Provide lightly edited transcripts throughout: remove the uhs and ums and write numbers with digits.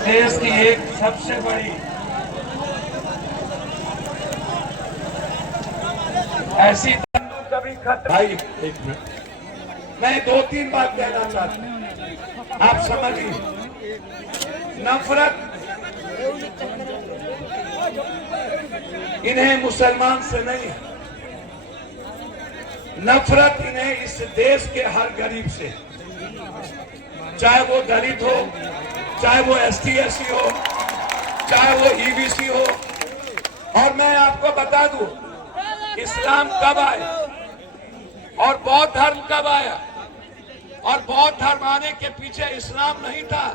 देश की एक सबसे बड़ी ऐसी कभी खत्म। भाई एक मिनट, मैं 2-3 बात कहना चाहता हूं, आप समझिए। नफरत इन्हें मुसलमान से नहीं है, नफरत इन्हें इस देश के हर गरीब से, चाहे वो दलित हो, चाहे वो ST SC हो, चाहे वो EBC हो। और मैं आपको बता दूं, इस्लाम कब आया और बौद्ध धर्म कब आया, और बौद्ध धर्म आने के पीछे इस्लाम नहीं था।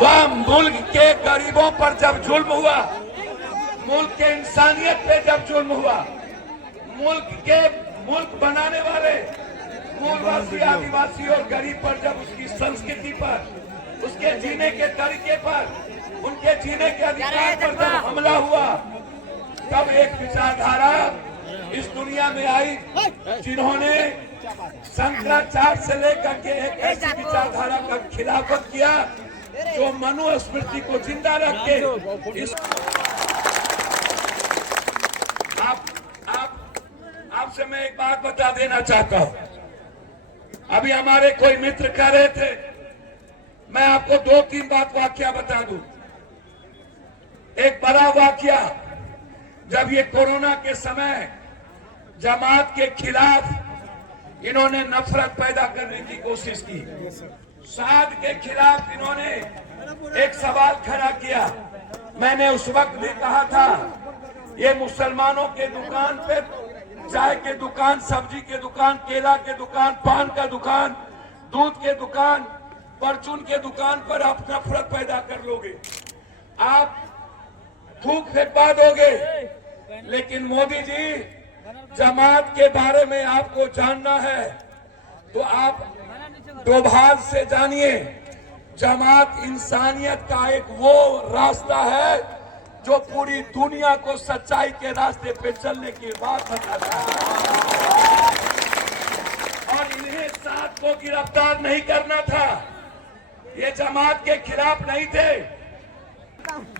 वह मुल्क के गरीबों पर जब जुल्म हुआ, मुल्क के इंसानियत पे जब जुल्म हुआ, मुल्क बनाने वाले मूलवासी, आदिवासी और गरीब पर जब उसकी संस्कृति पर, उसके जीने के तरीके पर, उनके जीने के अधिकार पर जब हमला हुआ, तब एक विचारधारा इस दुनिया में आई जिन्होंने शंकराचार्य से लेकर के एक ऐसी विचारधारा का खिलाफत किया जो मनुस्मृति को जिंदा रख के इस आपसे मैं एक बात बता देना चाहता हूं। अभी हमारे कोई मित्र कह रहे थे, मैं आपको 2-3 बात वाकया बता दूं। एक बड़ा वाकया, जब ये कोरोना के समय जमात के खिलाफ इन्होंने नफरत पैदा करने की कोशिश की, साद के खिलाफ इन्होंने एक सवाल खड़ा किया। मैंने उस वक्त भी कहा था, ये मुसलमानों के दुकान पे, चाय के दुकान, सब्जी के दुकान, केला के दुकान, पान का दुकान, दूध के दुकान, परचून के दुकान पर आप नफरत पैदा कर लोगे, आप थूक फेंकवा दोगे। लेकिन मोदी जी, जमात के बारे में आपको जानना है तो आप डोभाल से जानिए। जमात इंसानियत का एक वो रास्ता है जो पूरी दुनिया को सच्चाई के रास्ते पे चलने की बात बताता है। और इन्हें साथ को गिरफ्तार नहीं करना था, ये जमात के खिलाफ नहीं थे।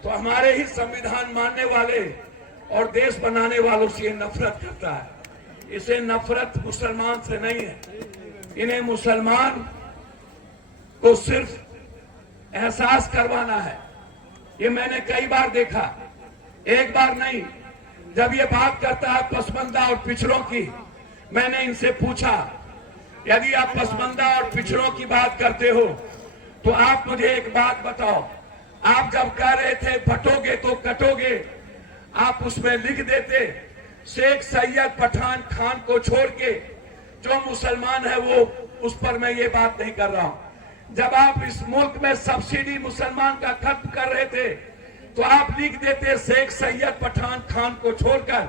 तो हमारे ही संविधान मानने वाले और देश बनाने वालों से ये नफरत करता है। इसे नफरत मुसलमान से नहीं है, इन्हें मुसलमान को सिर्फ एहसास करवाना है। ये मैंने कई बार देखा, एक बार नहीं। जब ये बात करता है पसमानदा और पिछड़ों की, मैंने इनसे पूछा, यदि आप पसमानदा और पिछड़ों की बात करते हो तो आप मुझे एक बात बताओ, आप जब कह रहे थे फटोगे तो कटोगे, आप उसमें लिख देते शेख सैयद पठान खान को छोड़ के जो मुसलमान है वो, उस पर मैं ये बात नहीं कर रहा हूं। जब आप इस मुल्क में सब्सिडी मुसलमान का खत्म कर रहे थे तो आप लिख देते शेख सैयद पठान खान को छोड़कर,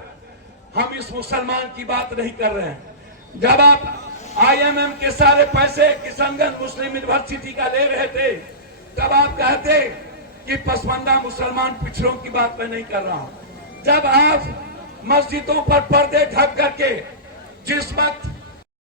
हम इस मुसलमान की बात नहीं कर रहे हैं। जब आप IMM के सारे पैसे किशनगंज मुस्लिम यूनिवर्सिटी का ले रहे थे, तब आप कहते कि पसमानदा मुसलमान पिछड़ों की बात मैं नहीं कर रहा हूं। जब आप मस्जिदों पर पर्दे ढक करके जिस वक्त